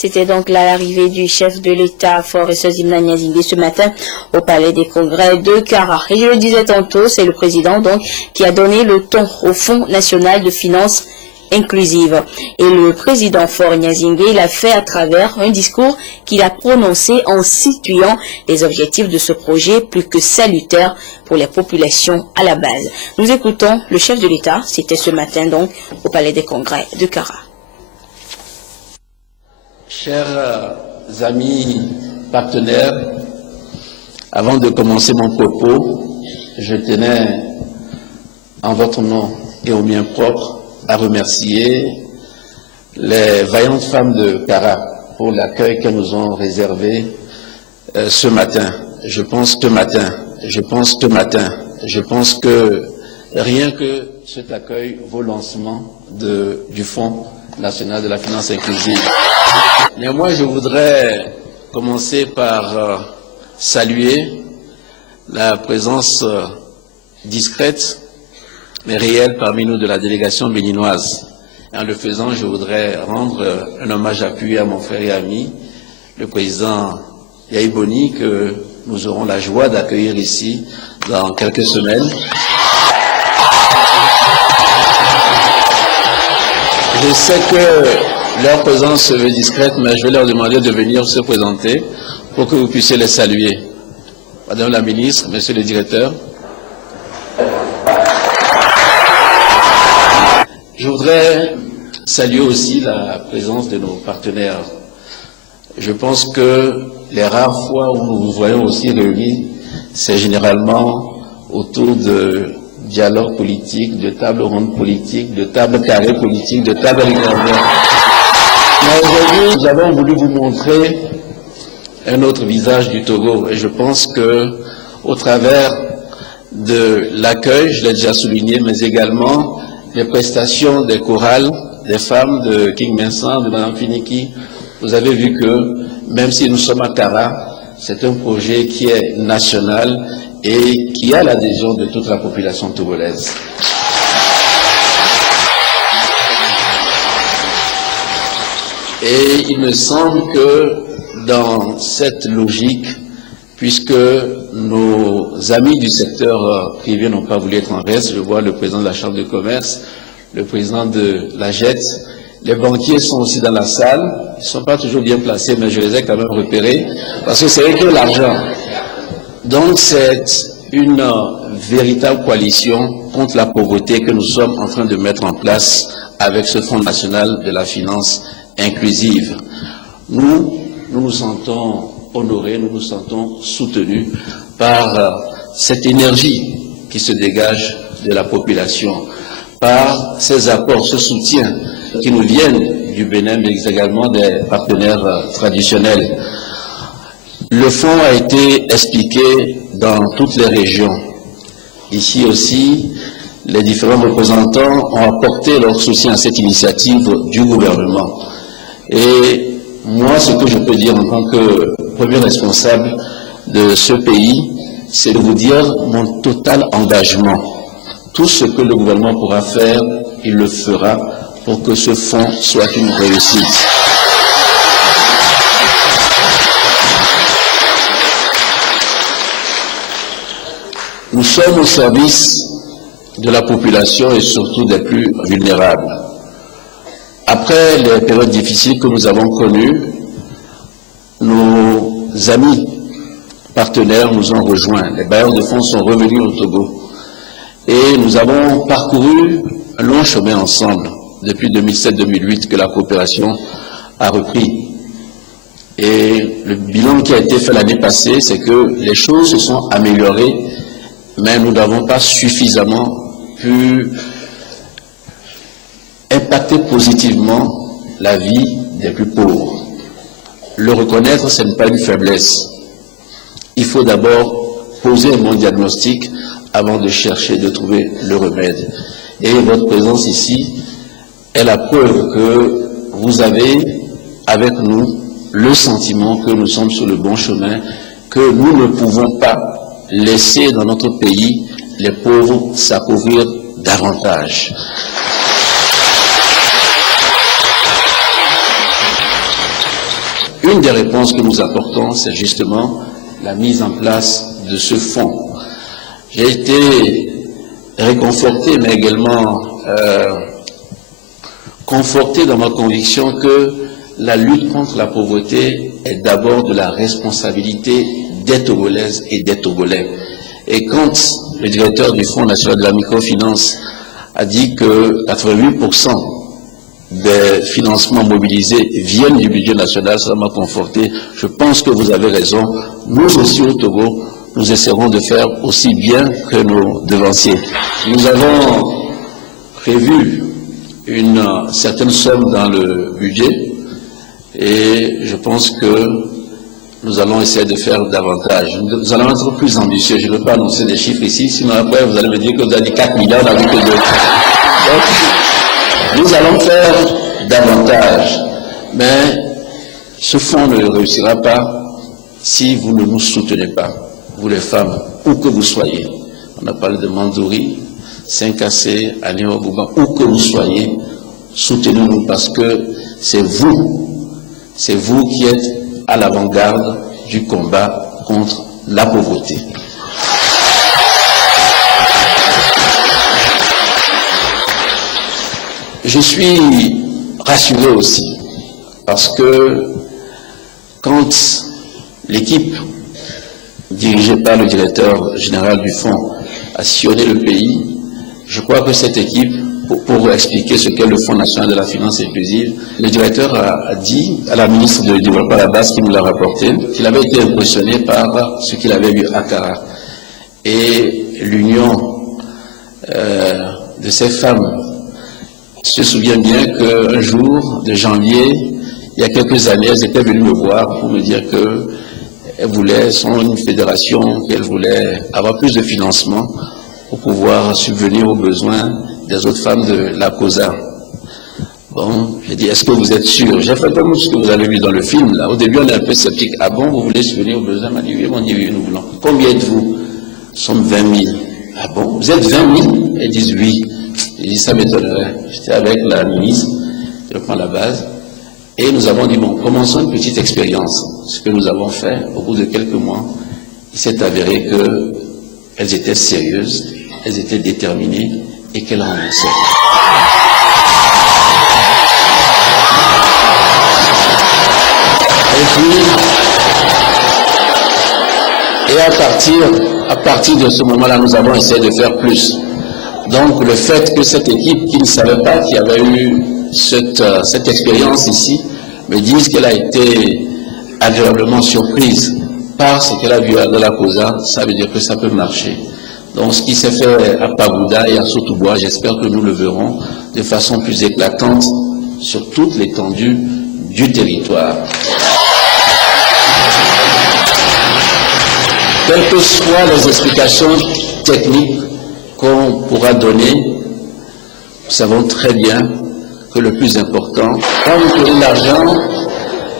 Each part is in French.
C'était donc là l'arrivée du chef de l'État, Faure Eswazimana Nyazingue, ce matin au Palais des Congrès de Kara. Et je le disais tantôt, c'est le président donc qui a donné le ton au Fonds national de finances inclusive. Et le président Faure Nyazingue l'a fait à travers un discours qu'il a prononcé en situant les objectifs de ce projet plus que salutaires pour les populations à la base. Nous écoutons le chef de l'État, c'était ce matin donc au Palais des Congrès de Kara. Chers amis partenaires, avant de commencer mon propos, je tenais en votre nom et au mien propre à remercier les vaillantes femmes de Kara pour l'accueil qu'elles nous ont réservé ce matin. Je pense que rien que cet accueil vaut lancement du Fonds national de la finance inclusive. Néanmoins, je voudrais commencer par saluer la présence discrète mais réelle parmi nous de la délégation béninoise. Et en le faisant, je voudrais rendre un hommage appuyé à mon frère et ami, le président Yahi Boni, que nous aurons la joie d'accueillir ici dans quelques semaines. Je sais que leur présence se veut discrète, mais je vais leur demander de venir se présenter pour que vous puissiez les saluer. Madame la ministre, monsieur le directeur. Je voudrais saluer aussi la présence de nos partenaires. Je pense que les rares fois où nous vous voyons aussi réunis, c'est généralement autour de dialogue politique, de table ronde politique, de table carrée politique, de table rectangulaire. Mais aujourd'hui, nous avons voulu vous montrer un autre visage du Togo. Et je pense que, au travers de l'accueil, je l'ai déjà souligné, mais également les prestations des chorales, des femmes de King Vincent, de Mme Finiki, vous avez vu que, même si nous sommes à Kara, c'est un projet qui est national et qui a l'adhésion de toute la population togolaise. Et il me semble que dans cette logique, puisque nos amis du secteur privé n'ont pas voulu être en reste, je vois le président de la Chambre de commerce, le président de la JET, les banquiers sont aussi dans la salle, ils ne sont pas toujours bien placés, mais je les ai quand même repérés, parce que c'est eux qui ont l'argent. Donc c'est une véritable coalition contre la pauvreté que nous sommes en train de mettre en place avec ce Fonds national de la finance inclusive. Nous nous sentons honorés, nous nous sentons soutenus par cette énergie qui se dégage de la population, par ces apports, ce soutien qui nous viennent du Bénin, mais également des partenaires traditionnels. Le fonds a été expliqué dans toutes les régions. Ici aussi, les différents représentants ont apporté leur soutien à cette initiative du gouvernement. Et moi, ce que je peux dire en tant que premier responsable de ce pays, c'est de vous dire mon total engagement. Tout ce que le gouvernement pourra faire, il le fera pour que ce fonds soit une réussite. Nous sommes au service de la population et surtout des plus vulnérables. Après les périodes difficiles que nous avons connues, nos amis partenaires nous ont rejoints. Les bailleurs de fonds sont revenus au Togo. Et nous avons parcouru un long chemin ensemble depuis 2007-2008 que la coopération a repris. Et le bilan qui a été fait l'année passée, c'est que les choses se sont améliorées, mais nous n'avons pas suffisamment pu impacter positivement la vie des plus pauvres. Le reconnaître, ce n'est pas une faiblesse. Il faut d'abord poser un bon diagnostic avant de chercher, de trouver le remède. Et votre présence ici est la preuve que vous avez, avec nous, le sentiment que nous sommes sur le bon chemin, que nous ne pouvons pas laisser dans notre pays les pauvres s'appauvrir davantage. une des réponses que nous apportons, c'est justement la mise en place de ce fonds. J'ai été réconforté, mais également conforté dans ma conviction que la lutte contre la pauvreté est d'abord de la responsabilité des Togolaises et des Togolais. Et quand le directeur du Fonds national de la microfinance a dit que 88% des financements mobilisés viennent du budget national, ça m'a conforté. Je pense que vous avez raison. Nous aussi au Togo, nous essaierons de faire aussi bien que nos devanciers. Nous avons prévu une certaine somme dans le budget et je pense que nous allons essayer de faire davantage. Nous allons être plus ambitieux. Je ne veux pas annoncer des chiffres ici, sinon après vous allez me dire que vous avez dit 4 milliards, on n'a vu que 2. Donc, nous allons faire davantage. Mais ce fonds ne réussira pas si vous ne nous soutenez pas, vous les femmes, où que vous soyez. On a parlé de Mandouri, 5AC, Aléo Bouban, où que vous soyez, soutenez-nous parce que c'est vous qui êtes à l'avant-garde du combat contre la pauvreté. Je suis rassuré aussi parce que quand l'équipe dirigée par le directeur général du fonds a sillonné le pays, je crois que cette équipe, pour expliquer ce qu'est le Fonds national de la finance inclusive, le directeur a dit à la ministre du Développement à la base qui nous l'a rapporté qu'il avait été impressionné par ce qu'il avait vu à Accra. Et l'union de ces femmes se souvient bien qu'un jour de janvier, il y a quelques années, elles étaient venues me voir pour me dire qu'elles sont une fédération, qu'elles voulaient avoir plus de financement pour pouvoir subvenir aux besoins des autres femmes de la COSA. Bon, j'ai dit, est-ce que vous êtes sûr? J'ai fait comme ce que vous avez vu dans le film, là. Au début, on est un peu sceptique. Ah bon, vous voulez subvenir aux besoins? On dit, oui, on dit, oui, nous voulons. Combien êtes-vous? Nous sommes 20 000. Ah bon, vous êtes 20 000? Elles disent oui. J'ai dit, ça m'étonnerait. J'étais avec la ministre, je prends la base, et nous avons dit, bon, commençons une petite expérience. Ce que nous avons fait, au bout de quelques mois, il s'est avéré qu'elles étaient sérieuses, elles étaient déterminées, et qu'elles remboursaient. Et à partir de ce moment-là, nous avons essayé de faire plus. Donc le fait que cette équipe qui ne savait pas qu'il y avait eu cette expérience ici, me dise qu'elle a été agréablement surprise par ce qu'elle a vu dans la COSA, ça veut dire que ça peut marcher. Donc ce qui s'est fait à Pagouda et à Sotobois, j'espère que nous le verrons de façon plus éclatante sur toute l'étendue du territoire. Quelles que soient les explications techniques qu'on pourra donner, nous savons très bien que le plus important, quand vous prenez l'argent,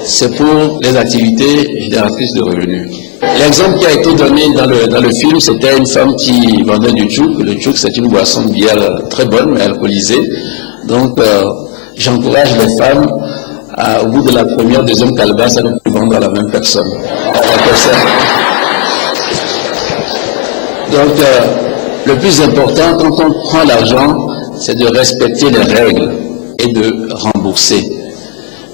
c'est pour les activités génératrices de revenus. L'exemple qui a été donné dans le film, c'était une femme qui vendait du tchouk. Le tchouk, c'est une boisson de bière très bonne, mais alcoolisée. Donc, j'encourage les femmes, au bout de la première, deuxième calebasse, à ne plus vendre à la même personne. Donc, le plus important, quand on prend l'argent, c'est de respecter les règles et de rembourser.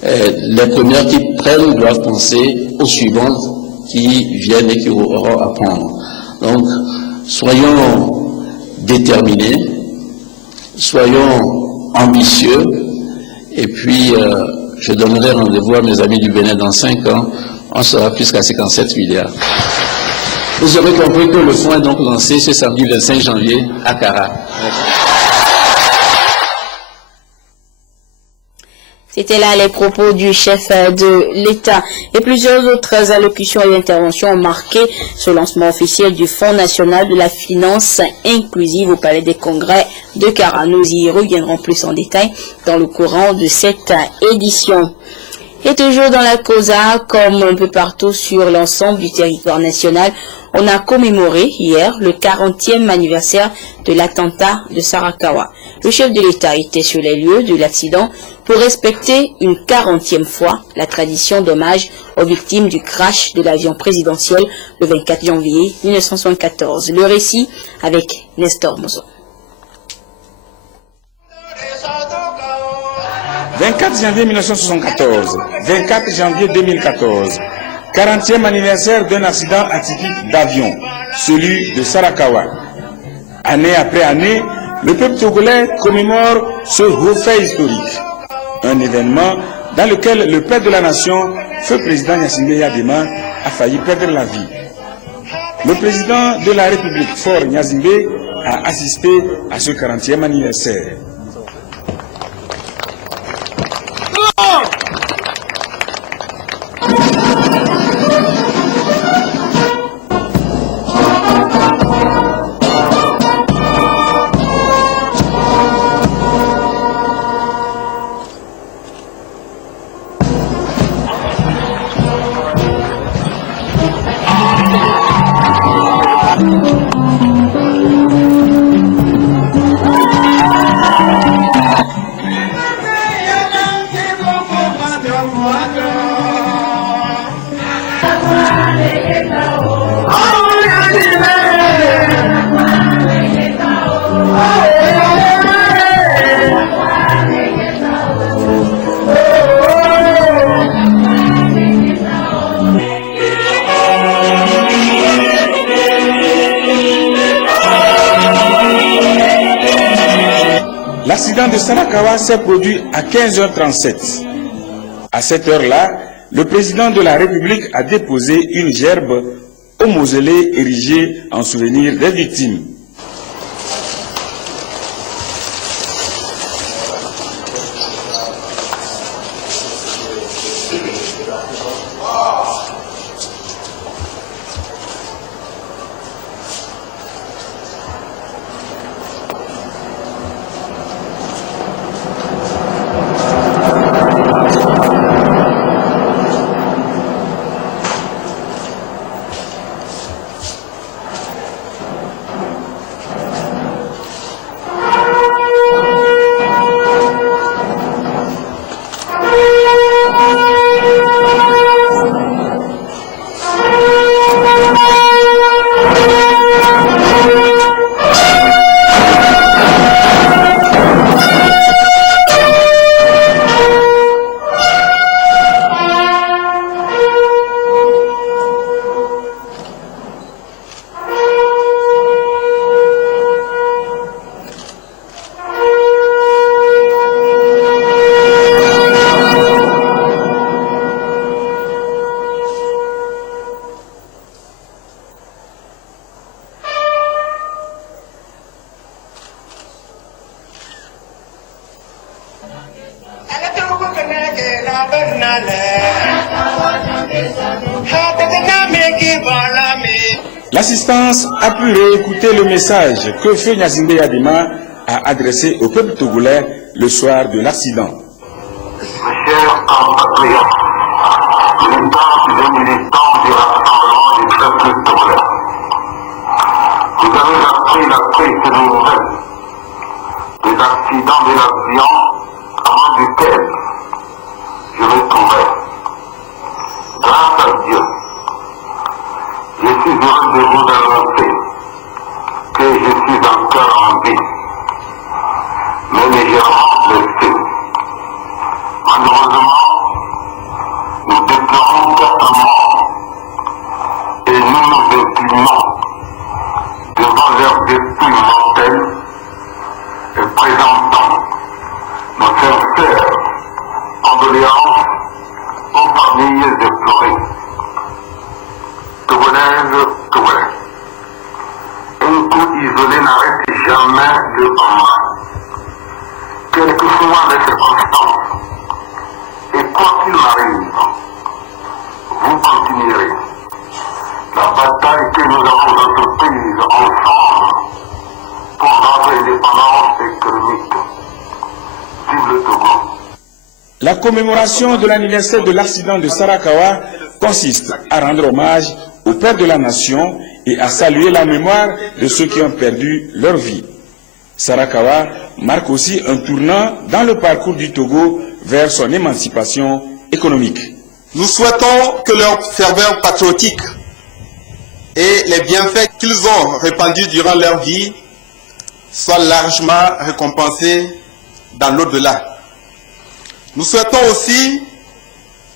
Les premières qui prennent doivent penser aux suivantes qui viennent et qui auront à prendre. Donc, soyons déterminés, soyons ambitieux, et puis je donnerai rendez-vous à mes amis du Bénin dans 5 ans, on sera plus qu'à 57 milliards. Vous aurez compris que le fonds est donc lancé ce samedi 25 janvier à Accra. C'était là les propos du chef de l'État. Et plusieurs autres allocutions et interventions ont marqué ce lancement officiel du Fonds national de la finance inclusive au Palais des Congrès de Accra. Nous y reviendrons plus en détail dans le courant de cette édition. Et toujours dans la COSA, comme un peu partout sur l'ensemble du territoire national, On a commémoré hier le 40e anniversaire de l'attentat de Sarakawa. Le chef de l'État était sur les lieux de l'accident pour respecter une 40e fois la tradition d'hommage aux victimes du crash de l'avion présidentiel le 24 janvier 1974. Le récit avec Nestor Mozo. 24 janvier 1974, 24 janvier 2014, 40e anniversaire d'un accident atypique d'avion, celui de Sarakawa. Année après année, le peuple togolais commémore ce haut fait historique. Un événement dans lequel le père de la nation, feu président Gnassingbé Yadema, a failli perdre la vie. Le président de la République, Faure Gnassingbé, a assisté à ce 40e anniversaire. L'accident de Sarakawa s'est produit à 15h37. À cette heure-là, le président de la République a déposé une gerbe au mausolée érigé en souvenir des victimes. L'assistance a pu réécouter le message que Feu Gnassingbé Yadema a adressé au peuple togolais le soir de l'accident. Chers compatriotes, militants et militants du rassemblement du peuple togolais, vous avez appris la triste nouvelle des accidents de l'avion avant duquel je me trouvais. Grâce à Dieu, je suis heureux de vous annoncer que je suis encore en vie, mais légèrement blessé. Malheureusement, nous déplorons 4 morts et nous nous inclinons devant leur défi mortel et présentons nos sincères condoléances aux familles déplorées. Togolaises, Togolais. Un coup isolé n'arrête jamais le combat. Quelles que soient les circonstances, et quoi qu'il m'arrive, vous continuerez la bataille que nous avons entreprise ensemble pour notre indépendance économique. Vive le Togo. La commémoration de l'anniversaire de l'accident de Sarakawa consiste à rendre hommage au père de la nation et à saluer la mémoire de ceux qui ont perdu leur vie. Sarakawa marque aussi un tournant dans le parcours du Togo vers son émancipation économique. Nous souhaitons que leur ferveur patriotique et les bienfaits qu'ils ont répandus durant leur vie soient largement récompensés dans l'au-delà. Nous souhaitons aussi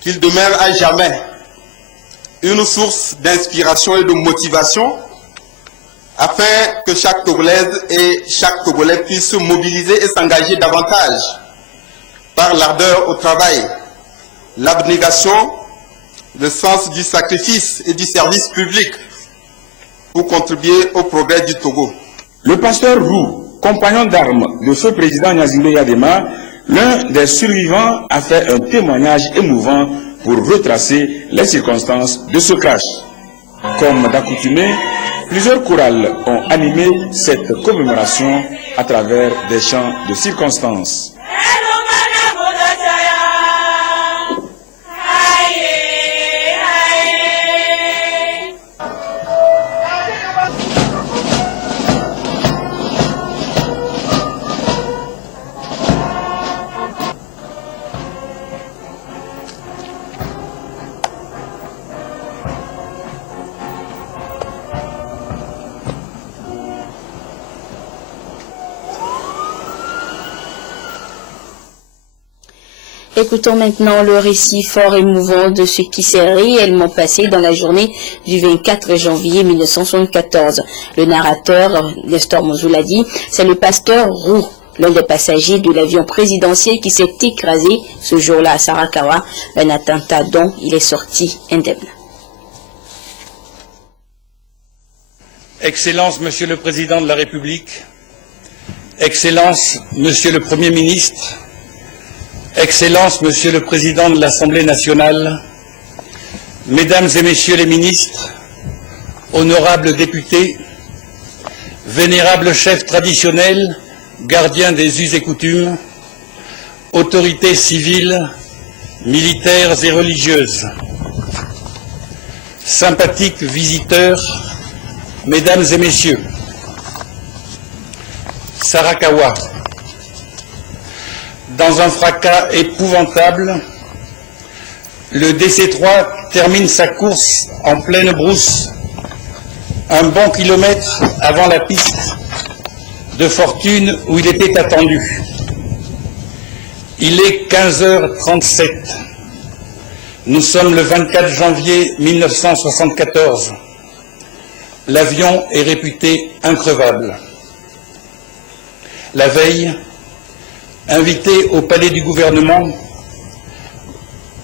qu'ils demeurent à jamais une source d'inspiration et de motivation afin que chaque Togolaise et chaque Togolais puisse se mobiliser et s'engager davantage par l'ardeur au travail, l'abnégation, le sens du sacrifice et du service public pour contribuer au progrès du Togo. Le pasteur Roux, compagnon d'armes de feu président Gnassingbé Yadema, l'un des survivants, a fait un témoignage émouvant pour retracer les circonstances de ce crash. Comme d'accoutumé, plusieurs chorales ont animé cette commémoration à travers des chants de circonstances. Écoutons maintenant le récit fort émouvant de ce qui s'est réellement passé dans la journée du 24 janvier 1974. Le narrateur, Nestor Monzou l'a dit, c'est le pasteur Roux, l'un des passagers de l'avion présidentiel qui s'est écrasé ce jour-là à Sarakawa, un attentat dont il est sorti indemne. Excellence, Monsieur le Président de la République, Excellence, Monsieur le Premier ministre, Excellence, Monsieur le Président de l'Assemblée nationale, Mesdames et Messieurs les ministres, honorables députés, vénérables chefs traditionnels, gardiens des us et coutumes, autorités civiles, militaires et religieuses, sympathiques visiteurs, Mesdames et Messieurs, Sarakawa. Dans un fracas épouvantable, le DC-3 termine sa course en pleine brousse, un bon kilomètre avant la piste de fortune où il était attendu. Il est 15h37. Nous sommes le 24 janvier 1974. L'avion est réputé increvable. La veille, invité au palais du gouvernement,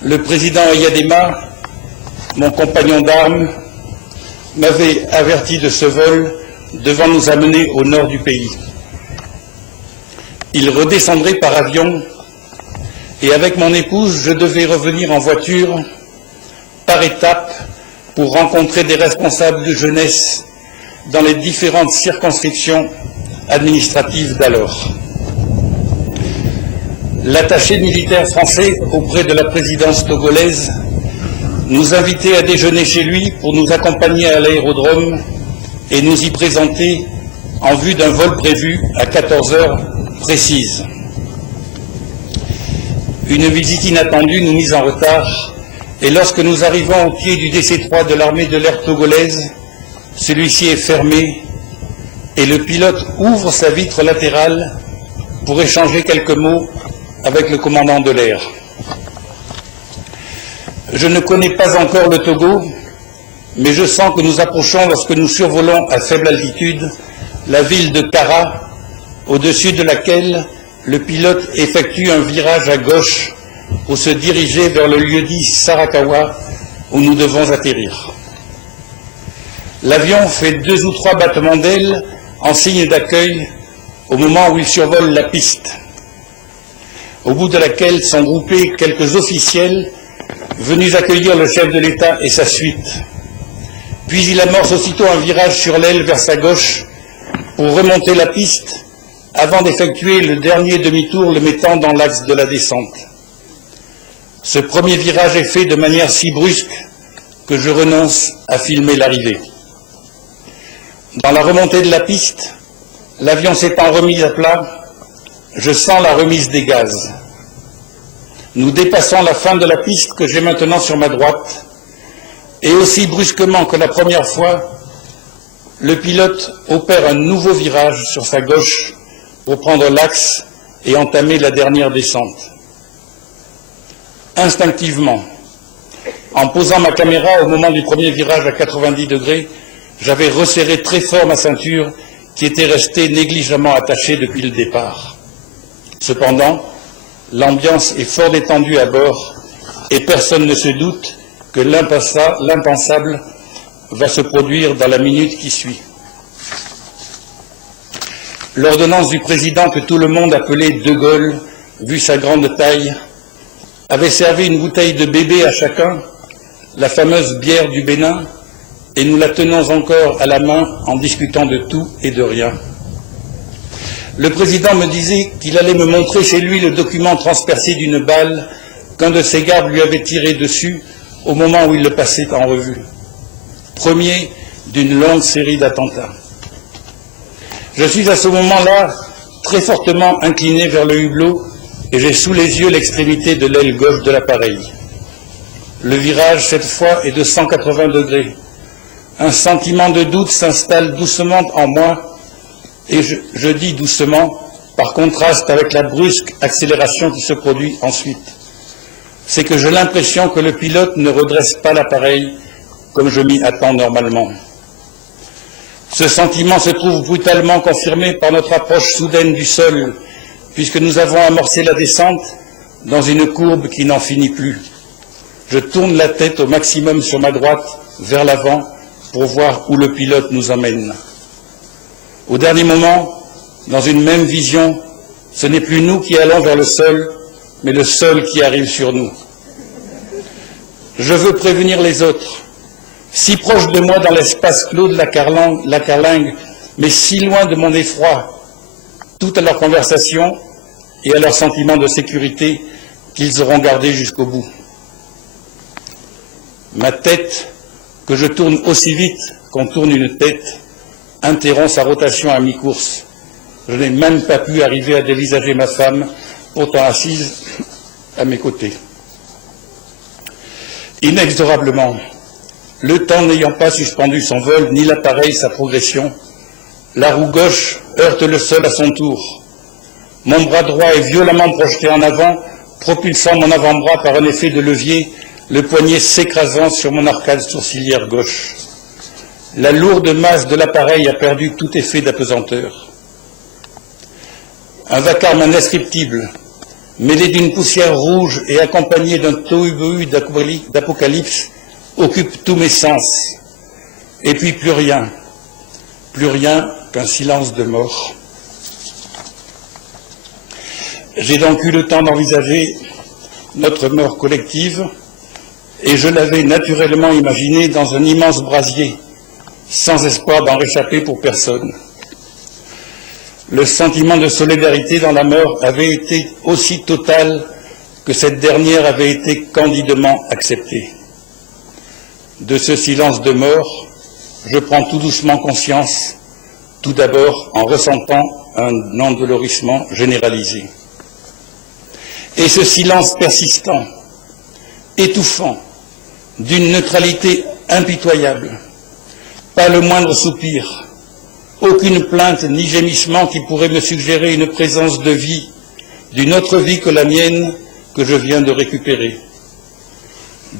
le président Yadema, mon compagnon d'armes, m'avait averti de ce vol devant nous amener au nord du pays. Il redescendrait par avion et avec mon épouse, je devais revenir en voiture par étapes pour rencontrer des responsables de jeunesse dans les différentes circonscriptions administratives d'alors. L'attaché militaire français auprès de la présidence togolaise nous invitait à déjeuner chez lui pour nous accompagner à l'aérodrome et nous y présenter en vue d'un vol prévu à 14 heures précises. Une visite inattendue nous mise en retard et lorsque nous arrivons au pied du DC-3 de l'armée de l'air togolaise, celui-ci est fermé et le pilote ouvre sa vitre latérale pour échanger quelques mots avec le commandant de l'air. Je ne connais pas encore le Togo, mais je sens que nous approchons lorsque nous survolons à faible altitude la ville de Kara, au-dessus de laquelle le pilote effectue un virage à gauche pour se diriger vers le lieu-dit Sarakawa où nous devons atterrir. L'avion fait 2 ou 3 battements d'ailes en signe d'accueil au moment où il survole la piste, au bout de laquelle sont groupés quelques officiels venus accueillir le chef de l'État et sa suite. Puis il amorce aussitôt un virage sur l'aile vers sa gauche pour remonter la piste avant d'effectuer le dernier demi-tour le mettant dans l'axe de la descente. Ce premier virage est fait de manière si brusque que je renonce à filmer l'arrivée. Dans la remontée de la piste, l'avion s'étant remis à plat, je sens la remise des gaz. Nous dépassons la fin de la piste que j'ai maintenant sur ma droite, et aussi brusquement que la première fois, le pilote opère un nouveau virage sur sa gauche pour prendre l'axe et entamer la dernière descente. Instinctivement, en posant ma caméra au moment du premier virage à 90 degrés, j'avais resserré très fort ma ceinture qui était restée négligemment attachée depuis le départ. Cependant, l'ambiance est fort détendue à bord et personne ne se doute que l'impensable va se produire dans la minute qui suit. L'ordonnance du président que tout le monde appelait De Gaulle, vu sa grande taille, avait servi une bouteille de bébé à chacun, la fameuse bière du Bénin, et nous la tenons encore à la main en discutant de tout et de rien. Le président me disait qu'il allait me montrer chez lui le document transpercé d'une balle qu'un de ses gardes lui avait tiré dessus au moment où il le passait en revue. Premier d'une longue série d'attentats. Je suis à ce moment-là très fortement incliné vers le hublot et j'ai sous les yeux l'extrémité de l'aile gauche de l'appareil. Le virage, cette fois, est de 180 degrés. Un sentiment de doute s'installe doucement en moi, et je dis doucement, par contraste avec la brusque accélération qui se produit ensuite. C'est que j'ai l'impression que le pilote ne redresse pas l'appareil comme je m'y attends normalement. Ce sentiment se trouve brutalement confirmé par notre approche soudaine du sol, puisque nous avons amorcé la descente dans une courbe qui n'en finit plus. Je tourne la tête au maximum sur ma droite, vers l'avant, pour voir où le pilote nous emmène. Au dernier moment, dans une même vision, ce n'est plus nous qui allons vers le sol, mais le sol qui arrive sur nous. Je veux prévenir les autres, si proche de moi dans l'espace clos de la carlingue, mais si loin de mon effroi, tout à leur conversation et à leur sentiment de sécurité qu'ils auront gardé jusqu'au bout. Ma tête, que je tourne aussi vite qu'on tourne une tête, interrompt sa rotation à mi-course. Je n'ai même pas pu arriver à dévisager ma femme, pourtant assise à mes côtés. Inexorablement, le temps n'ayant pas suspendu son vol, ni l'appareil sa progression, la roue gauche heurte le sol à son tour. Mon bras droit est violemment projeté en avant, propulsant mon avant-bras par un effet de levier, le poignet s'écrasant sur mon arcade sourcilière gauche. La lourde masse de l'appareil a perdu tout effet d'apesanteur. Un vacarme indescriptible, mêlé d'une poussière rouge et accompagné d'un tohu-bohu d'apocalypse, occupe tous mes sens. Et puis plus rien qu'un silence de mort. J'ai donc eu le temps d'envisager notre mort collective, et je l'avais naturellement imaginé dans un immense brasier, sans espoir d'en réchapper pour personne. Le sentiment de solidarité dans la mort avait été aussi total que cette dernière avait été candidement acceptée. De ce silence de mort, je prends tout doucement conscience, tout d'abord en ressentant un endolorissement généralisé. Et ce silence persistant, étouffant, d'une neutralité impitoyable, pas le moindre soupir, aucune plainte ni gémissement qui pourrait me suggérer une présence de vie, d'une autre vie que la mienne que je viens de récupérer.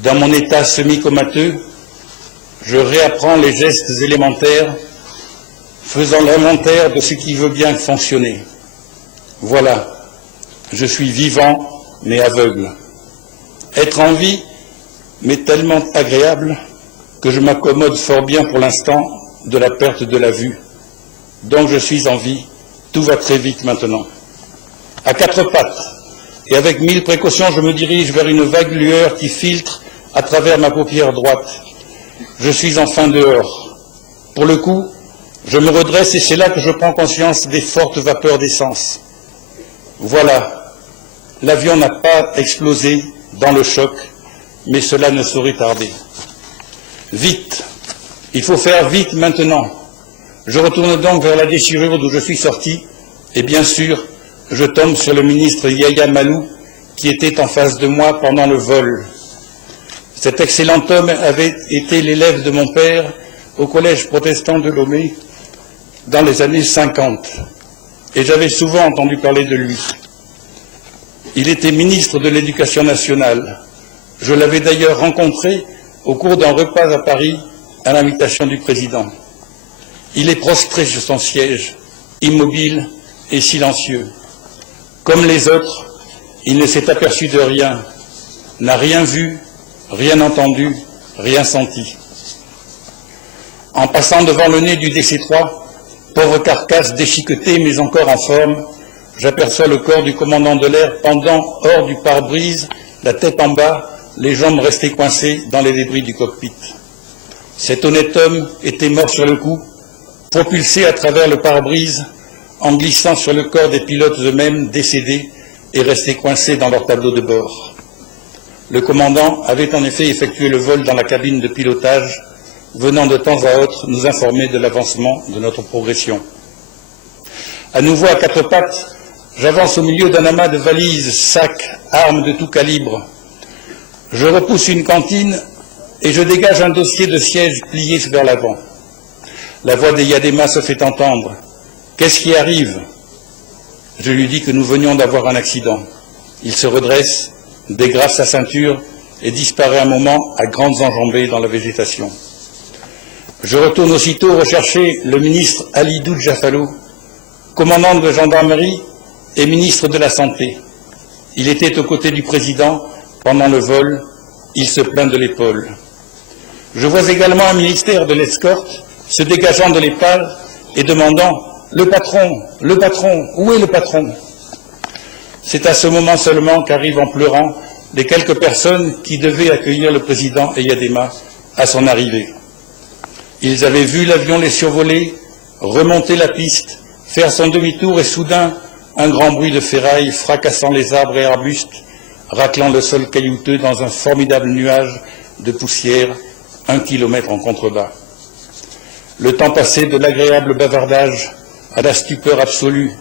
Dans mon état semi-comateux, je réapprends les gestes élémentaires, faisant l'inventaire de ce qui veut bien fonctionner. Voilà, je suis vivant mais aveugle. Être en vie m'est tellement agréable que je m'accommode fort bien pour l'instant de la perte de la vue. Donc je suis en vie, tout va très vite maintenant. À quatre pattes, et avec 1000 précautions, je me dirige vers une vague lueur qui filtre à travers ma paupière droite. Je suis enfin dehors. Pour le coup, je me redresse et c'est là que je prends conscience des fortes vapeurs d'essence. Voilà, l'avion n'a pas explosé dans le choc, mais cela ne saurait tarder. Vite, il faut faire vite maintenant. Je retourne donc vers la déchirure d'où je suis sorti, et bien sûr, je tombe sur le ministre Yahya Malou, qui était en face de moi pendant le vol. Cet excellent homme avait été l'élève de mon père au collège protestant de Lomé dans les années 50, et j'avais souvent entendu parler de lui. Il était ministre de l'Éducation nationale. Je l'avais d'ailleurs rencontré au cours d'un repas à Paris à l'invitation du président. Il est prostré sur son siège, immobile et silencieux. Comme les autres, il ne s'est aperçu de rien, n'a rien vu, rien entendu, rien senti. En passant devant le nez du DC-3, pauvre carcasse déchiquetée mais encore en forme, j'aperçois le corps du commandant de l'air pendant hors du pare-brise, la tête en bas, les jambes restées coincées dans les débris du cockpit. Cet honnête homme était mort sur le coup, propulsé à travers le pare-brise, en glissant sur le corps des pilotes eux-mêmes décédés et restés coincés dans leur tableau de bord. Le commandant avait en effet effectué le vol dans la cabine de pilotage, venant de temps à autre nous informer de l'avancement de notre progression. À nouveau à quatre pattes, j'avance au milieu d'un amas de valises, sacs, armes de tout calibre. Je repousse une cantine et je dégage un dossier de siège plié vers l'avant. La voix d'Eyadema se fait entendre. « Qu'est-ce qui arrive ?» Je lui dis que nous venions d'avoir un accident. Il se redresse, dégrafe sa ceinture et disparaît un moment à grandes enjambées dans la végétation. Je retourne aussitôt rechercher le ministre Ali Doud Jafalo, commandant de gendarmerie et ministre de la Santé. Il était aux côtés du président pendant le vol, il se plaint de l'épaule. Je vois également un ministère de l'escorte se dégageant de l'épave et demandant « Le patron, où est le patron ?» C'est à ce moment seulement qu'arrivent en pleurant les quelques personnes qui devaient accueillir le président Eyadema à son arrivée. Ils avaient vu l'avion les survoler, remonter la piste, faire son demi-tour et soudain, un grand bruit de ferraille fracassant les arbres et arbustes, raclant le sol caillouteux dans un formidable nuage de poussière, 1 kilomètre en contrebas. Le temps passé de l'agréable bavardage à la stupeur absolue,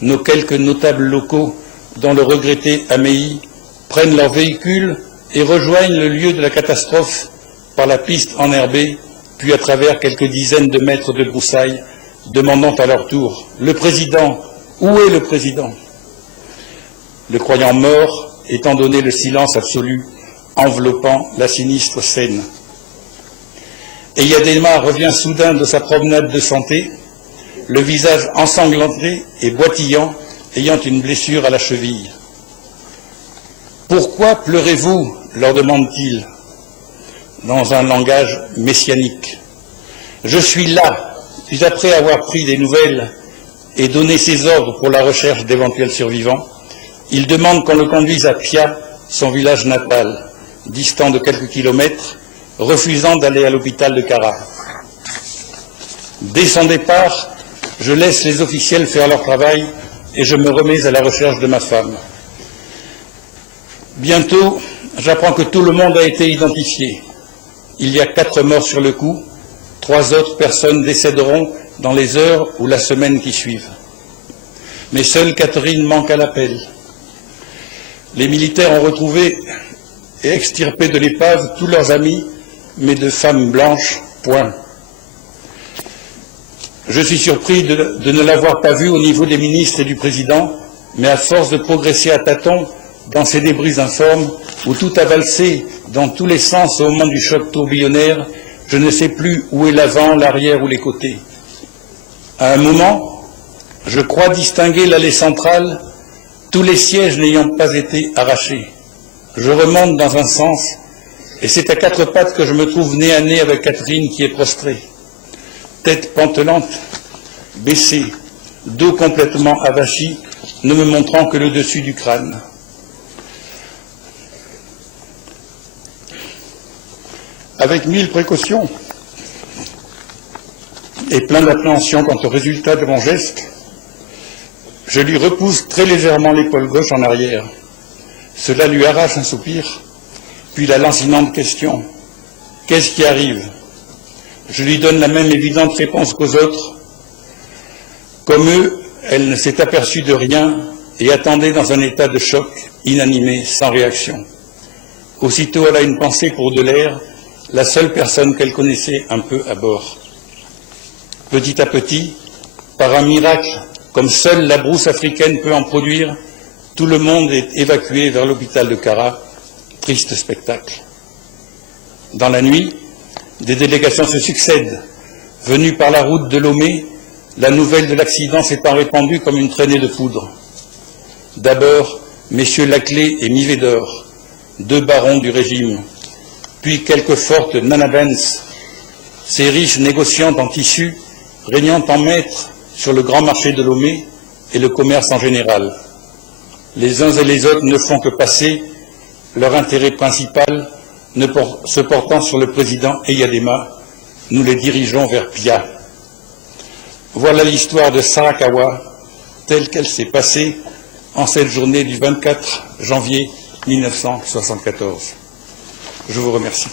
nos quelques notables locaux, dont le regretté Améi, prennent leur véhicule et rejoignent le lieu de la catastrophe par la piste enherbée, puis à travers quelques dizaines de mètres de broussailles, demandant à leur tour « Le président, où est le président ?» Le croyant mort, étant donné le silence absolu enveloppant la sinistre scène. Eyadema revient soudain de sa promenade de santé, le visage ensanglanté et boitillant, ayant une blessure à la cheville. « Pourquoi pleurez-vous » leur demande-t-il, dans un langage messianique. « Je suis là, puis après avoir pris des nouvelles et donné ses ordres pour la recherche d'éventuels survivants, il demande qu'on le conduise à Pia, son village natal, distant de quelques kilomètres, refusant d'aller à l'hôpital de Kara. Dès son départ, je laisse les officiels faire leur travail et je me remets à la recherche de ma femme. Bientôt, j'apprends que tout le monde a été identifié. Il y a 4 morts sur le coup, 3 autres personnes décéderont dans les heures ou la semaine qui suivent. Mais seule Catherine manque à l'appel. Les militaires ont retrouvé et extirpé de l'épave tous leurs amis, mais de femmes blanches, point. Je suis surpris de ne l'avoir pas vue au niveau des ministres et du président, mais à force de progresser à tâtons dans ces débris informes, où tout a valsé dans tous les sens au moment du choc tourbillonnaire, je ne sais plus où est l'avant, l'arrière ou les côtés. À un moment, je crois distinguer l'allée centrale, tous les sièges n'ayant pas été arrachés. Je remonte dans un sens, et c'est à 4 pattes que je me trouve nez à nez avec Catherine qui est prostrée. Tête pantelante, baissée, dos complètement avachi, ne me montrant que le dessus du crâne. Avec 1000 précautions et plein d'appréhension quant au résultat de mon geste, je lui repousse très légèrement l'épaule gauche en arrière. Cela lui arrache un soupir, puis la lancinante question « Qu'est-ce qui arrive ?» je lui donne la même évidente réponse qu'aux autres. Comme eux, elle ne s'est aperçue de rien et attendait dans un état de choc, inanimée, sans réaction. Aussitôt, elle a une pensée pour Delair, la seule personne qu'elle connaissait un peu à bord. Petit à petit, par un miracle, comme seule la brousse africaine peut en produire, tout le monde est évacué vers l'hôpital de Kara. Triste spectacle. Dans la nuit, des délégations se succèdent. Venues par la route de Lomé, la nouvelle de l'accident s'étant répandue comme une traînée de poudre. D'abord, messieurs Laclé et Mivédor, 2 barons du régime, puis quelques fortes nanabens, ces riches négociants en tissus, régnant en maîtres sur le grand marché de Lomé et le commerce en général. Les uns et les autres ne font que passer, leur intérêt principal se portant sur le président Eyadema, nous les dirigeons vers Pia. Voilà l'histoire de Sarakawa, telle qu'elle s'est passée en cette journée du 24 janvier 1974. Je vous remercie.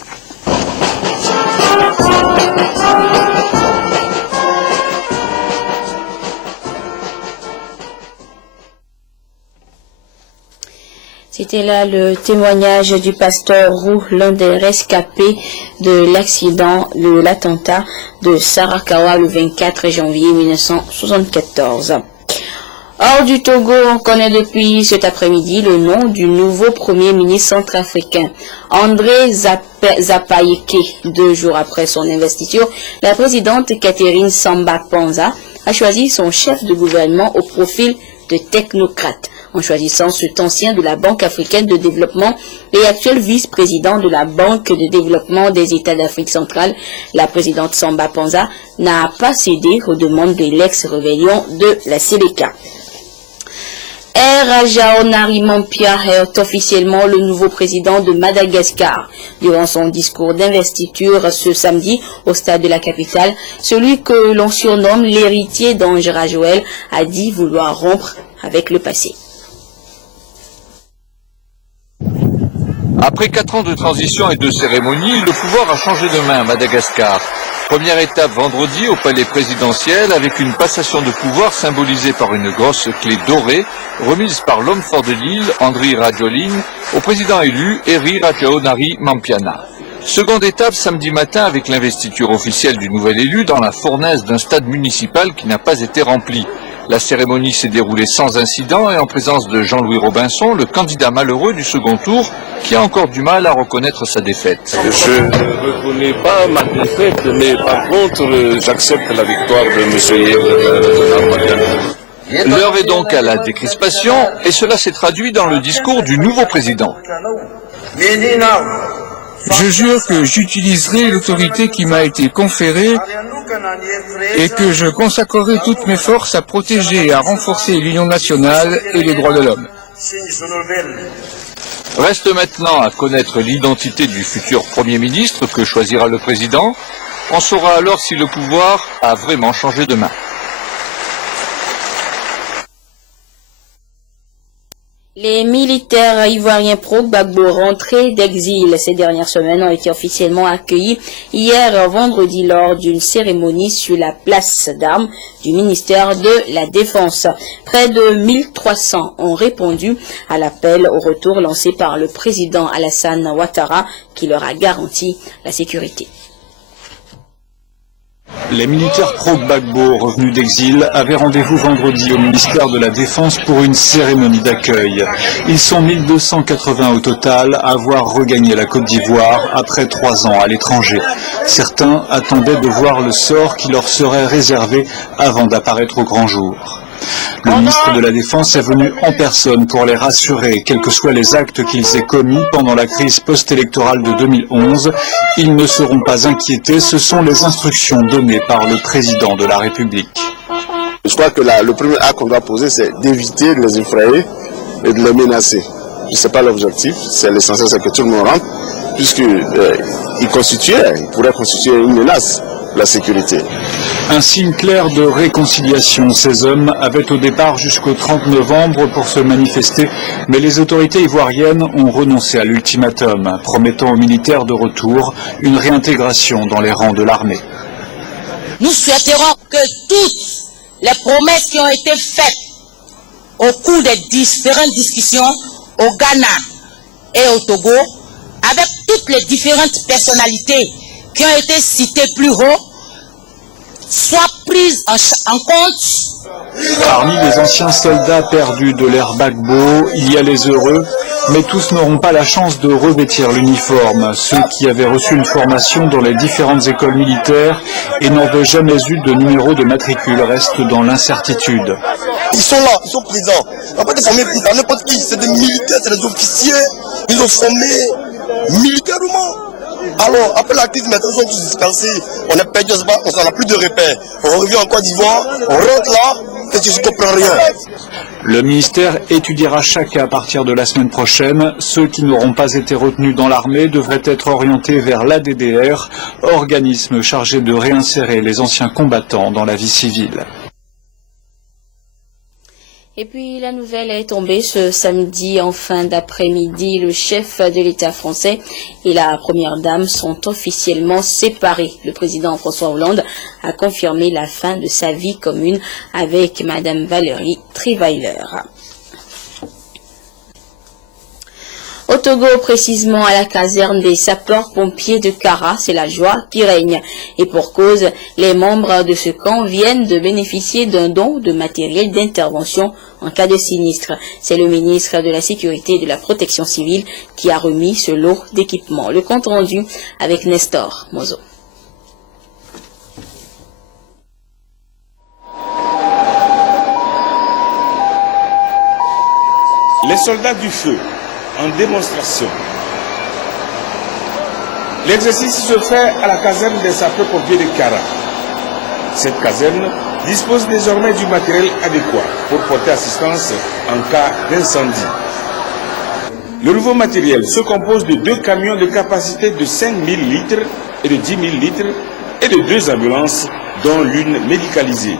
C'était là le témoignage du pasteur Roux, l'un des rescapés de l'accident, de l'attentat de Sarakawa le 24 janvier 1974. Hors du Togo, on connaît depuis cet après-midi le nom du nouveau premier ministre centrafricain, André Zapayeke. 2 jours après son investiture, la présidente Catherine Samba Panza a choisi son chef de gouvernement au profil de technocrate, en choisissant cet ancien de la Banque africaine de développement et actuel vice-président de la Banque de développement des États d'Afrique centrale. La présidente Samba Panza n'a pas cédé aux demandes de l'ex-rébellion de la Séléka. Rajaonari Mampia est officiellement le nouveau président de Madagascar. Durant son discours d'investiture ce samedi au stade de la capitale, celui que l'on surnomme l'héritier d'Ange Rajoel a dit vouloir rompre avec le passé. Après 4 ans de transition et de cérémonie, le pouvoir a changé de main à Madagascar. Première étape vendredi au palais présidentiel avec une passation de pouvoir symbolisée par une grosse clé dorée remise par l'homme fort de l'île, Andry Rajoelina, au président élu, Heri Rajaonari Mampiana. Seconde étape samedi matin avec l'investiture officielle du nouvel élu dans la fournaise d'un stade municipal qui n'a pas été rempli. La cérémonie s'est déroulée sans incident et en présence de Jean-Louis Robinson, le candidat malheureux du second tour, qui a encore du mal à reconnaître sa défaite. Je ne reconnais pas ma défaite, mais par contre, j'accepte la victoire de M. L'heure est donc à la décrispation et cela s'est traduit dans le discours du nouveau président. Je jure que j'utiliserai l'autorité qui m'a été conférée et que je consacrerai toutes mes forces à protéger et à renforcer l'union nationale et les droits de l'homme. Reste maintenant à connaître l'identité du futur Premier ministre que choisira le président. On saura alors si le pouvoir a vraiment changé de main. Les militaires ivoiriens pro-Gbagbo rentrés d'exil ces dernières semaines ont été officiellement accueillis hier vendredi lors d'une cérémonie sur la place d'armes du ministère de la Défense. Près de 1300 ont répondu à l'appel au retour lancé par le président Alassane Ouattara qui leur a garanti la sécurité. Les militaires pro-Gbagbo revenus d'exil avaient rendez-vous vendredi au ministère de la Défense pour une cérémonie d'accueil. Ils sont 1280 au total à avoir regagné la Côte d'Ivoire après 3 ans à l'étranger. Certains attendaient de voir le sort qui leur serait réservé avant d'apparaître au grand jour. Le ministre de la Défense est venu en personne pour les rassurer, quels que soient les actes qu'ils aient commis pendant la crise post-électorale de 2011. Ils ne seront pas inquiétés, ce sont les instructions données par le président de la République. Je crois que le premier acte qu'on doit poser, c'est d'éviter de les effrayer et de les menacer. Ce n'est pas l'objectif, c'est l'essentiel, c'est que tout le monde rentre, puisqu'il pourrait constituer une menace. La sécurité. Un signe clair de réconciliation. Ces hommes avaient au départ jusqu'au 30 novembre pour se manifester, mais les autorités ivoiriennes ont renoncé à l'ultimatum, promettant aux militaires de retour une réintégration dans les rangs de l'armée. Nous souhaiterons que toutes les promesses qui ont été faites au cours des différentes discussions au Ghana et au Togo, avec toutes les différentes personnalités qui ont été citées plus haut, soient prises en compte. Parmi les anciens soldats perdus de l'ère Gbagbo, il y a les heureux, mais tous n'auront pas la chance de revêtir l'uniforme. Ceux qui avaient reçu une formation dans les différentes écoles militaires et n'avaient jamais eu de numéro de matricule restent dans l'incertitude. Ils sont là, ils sont présents. On n'a pas été formés par n'importe qui, c'est des militaires, c'est des officiers, ils ont formé militairement. Alors, après la crise, maintenant, ils sont tous dispersés. On a perdu, on n'a plus de repères. On revient en Côte d'Ivoire, on rentre là, et je ne comprends rien. Le ministère étudiera chaque cas à partir de la semaine prochaine. Ceux qui n'auront pas été retenus dans l'armée devraient être orientés vers l'ADDR, organisme chargé de réinsérer les anciens combattants dans la vie civile. Et puis la nouvelle est tombée ce samedi en fin d'après-midi. Le chef de l'État français et la première dame sont officiellement séparés. Le président François Hollande a confirmé la fin de sa vie commune avec Madame Valérie Trierweiler. Au Togo, précisément à la caserne des sapeurs-pompiers de Kara, c'est la joie qui règne. Et pour cause, les membres de ce camp viennent de bénéficier d'un don de matériel d'intervention en cas de sinistre. C'est le ministre de la Sécurité et de la Protection civile qui a remis ce lot d'équipements. Le compte rendu avec Nestor Mozo. Les soldats du feu en démonstration. L'exercice se fait à la caserne des sapeurs-pompiers de Kara. Cette caserne dispose désormais du matériel adéquat pour porter assistance en cas d'incendie. Le nouveau matériel se compose de 2 camions de capacité de 5000 litres et de 10 000 litres et de 2 ambulances, dont l'une médicalisée.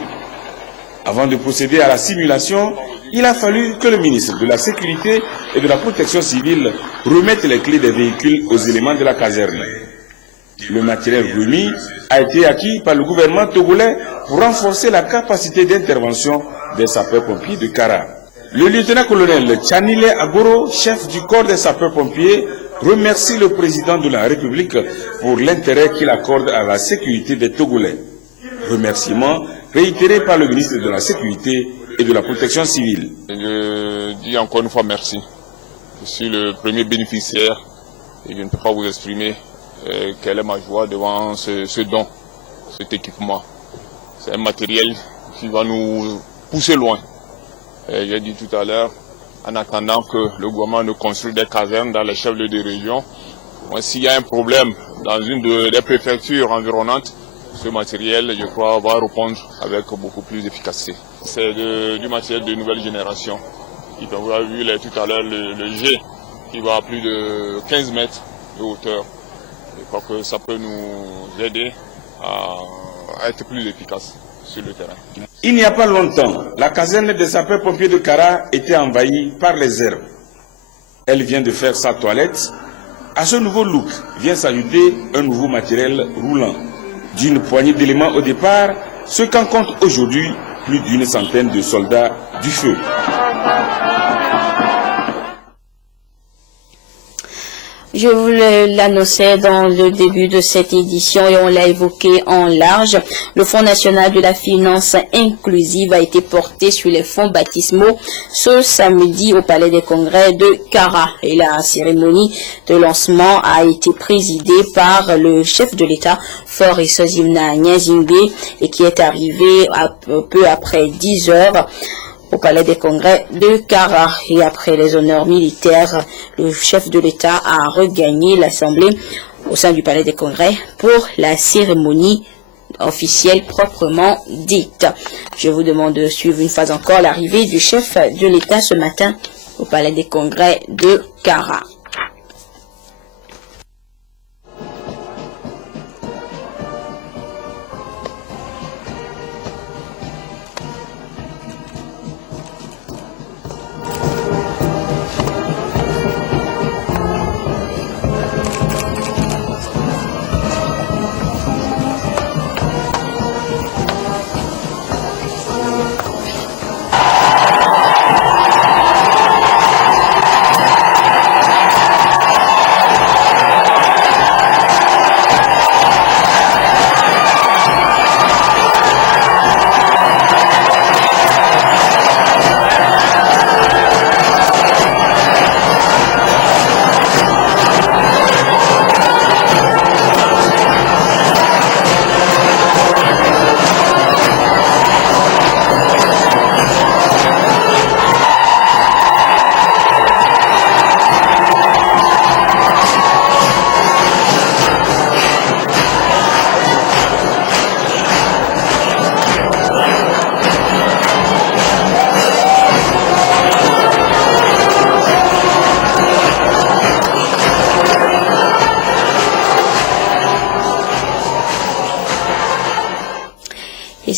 Avant de procéder à la simulation, il a fallu que le ministre de la Sécurité et de la Protection civile remette les clés des véhicules aux éléments de la caserne. Le matériel remis a été acquis par le gouvernement togolais pour renforcer la capacité d'intervention des sapeurs-pompiers de Kara. Le lieutenant-colonel Tchanile Agoro, chef du corps des sapeurs-pompiers, remercie le président de la République pour l'intérêt qu'il accorde à la sécurité des Togolais. Remerciements réitérés par le ministre de la Sécurité et de la Protection civile. Je dis encore une fois merci. Je suis le premier bénéficiaire et je ne peux pas vous exprimer quelle est ma joie devant ce don, cet équipement. C'est un matériel qui va nous pousser loin. J'ai dit tout à l'heure, en attendant que le gouvernement nous construise des casernes dans les chefs-lieux de région, s'il y a un problème dans une des préfectures environnantes, ce matériel, je crois, va répondre avec beaucoup plus d'efficacité. C'est du matériel de nouvelle génération. Vous avez vu tout à l'heure le jet qui va à plus de 15 mètres de hauteur. Je crois que ça peut nous aider à être plus efficace sur le terrain. Il n'y a pas longtemps, la caserne des sapeurs-pompiers de Kara était envahie par les herbes. Elle vient de faire sa toilette. À ce nouveau look vient s'ajouter un nouveau matériel roulant. D'une poignée d'éléments au départ, ce qu'en compte aujourd'hui plus d'une centaine de soldats du feu. Je vous l'annonçais dans le début de cette édition et on l'a évoqué en large. Le Fonds national de la finance inclusive a été porté sur les fonds baptismaux ce samedi au Palais des Congrès de Kara. Et la cérémonie de lancement a été présidée par le chef de l'État, Faure Sozimna Nyazingbe, et qui est arrivé peu après 10 heures au Palais des Congrès de Kara. Et après les honneurs militaires, le chef de l'État a regagné l'Assemblée au sein du Palais des Congrès pour la cérémonie officielle proprement dite. Je vous demande de suivre une fois encore l'arrivée du chef de l'État ce matin au Palais des Congrès de Kara.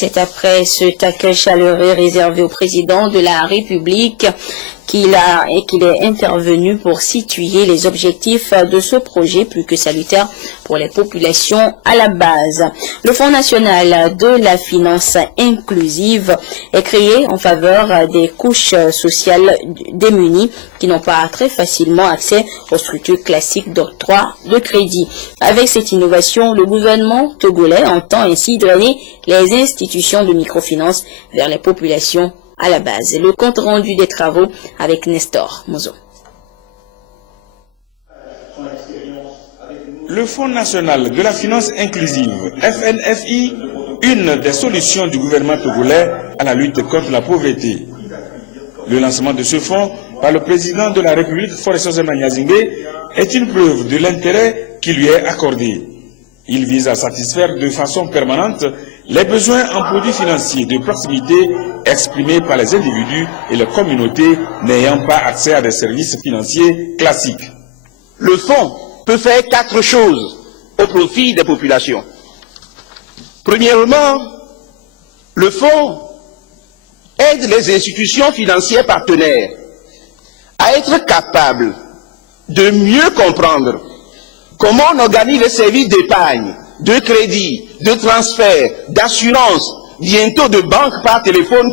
c'est après cet accueil chaleureux réservé au président de la République qu'il est intervenu pour situer les objectifs de ce projet plus que salutaire pour les populations à la base. Le Fonds national de la finance inclusive est créé en faveur des couches sociales démunies qui n'ont pas très facilement accès aux structures classiques d'octroi de crédit. Avec cette innovation, le gouvernement togolais entend ainsi drainer les institutions de microfinance vers les populations à la base. Le compte rendu des travaux avec Nestor Mozo. Le Fonds national de la finance inclusive, FNFI, une des solutions du gouvernement togolais à la lutte contre la pauvreté. Le lancement de ce fonds par le président de la République, Faure Sozema-Niazingbe, est une preuve de l'intérêt qui lui est accordé. Il vise à satisfaire de façon permanente les besoins en produits financiers de proximité exprimés par les individus et les communautés n'ayant pas accès à des services financiers classiques. Le fonds peut faire 4 choses au profit des populations. Premièrement, le fonds aide les institutions financières partenaires à être capables de mieux comprendre comment on organise les services d'épargne, de crédit, de transfert, d'assurance, bientôt de banque par téléphone